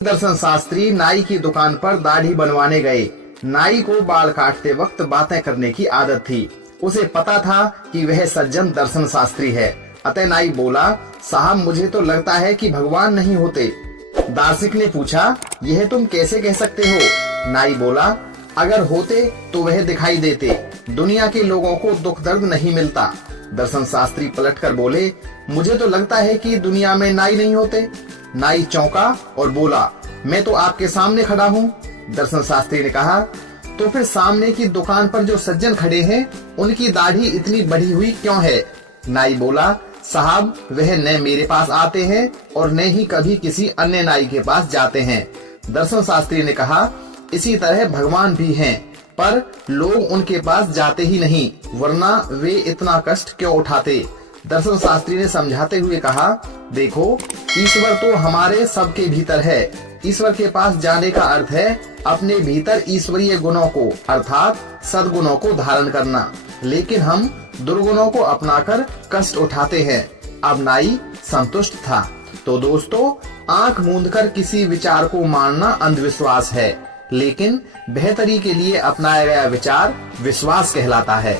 दर्शन शास्त्री नाई की दुकान पर दाढ़ी बनवाने गए। नाई को बाल काटते वक्त बातें करने की आदत थी। उसे पता था कि वह सज्जन दर्शन शास्त्री है। अतः नाई बोला, साहब मुझे तो लगता है कि भगवान नहीं होते। दार्शनिक ने पूछा, यह तुम कैसे कह सकते हो? नाई बोला, अगर होते तो वह दिखाई देते। दुनिया के लोगों को दुख दर्द नहीं मिलता। दर्शन शास्त्री पलटकर बोले, मुझे तो लगता है कि दुनिया में नाई नहीं होते। नाई चौंका और बोला, मैं तो आपके सामने खड़ा हूँ। दर्शन शास्त्री ने कहा, तो फिर सामने की दुकान पर जो सज्जन खड़े हैं उनकी दाढ़ी इतनी बढ़ी हुई क्यों है? नाई बोला, साहब वह न मेरे पास आते हैं और न ही कभी किसी अन्य नाई के पास जाते हैं। दर्शन शास्त्री ने कहा, इसी तरह भगवान भी हैं, पर लोग उनके पास जाते ही नहीं, वरना वे इतना कष्ट क्यों उठाते? दर्शन शास्त्री ने समझाते हुए कहा, देखो ईश्वर तो हमारे सबके भीतर है। ईश्वर के पास जाने का अर्थ है अपने भीतर ईश्वरीय गुणों को अर्थात सद्गुणों को धारण करना, लेकिन हम दुर्गुणों को अपनाकर कष्ट उठाते हैं। अब नाई संतुष्ट था। तो दोस्तों, आंख मूंदकर किसी विचार को मानना अंधविश्वास है, लेकिन बेहतरी के लिए अपनाया गया विचार विश्वास कहलाता है।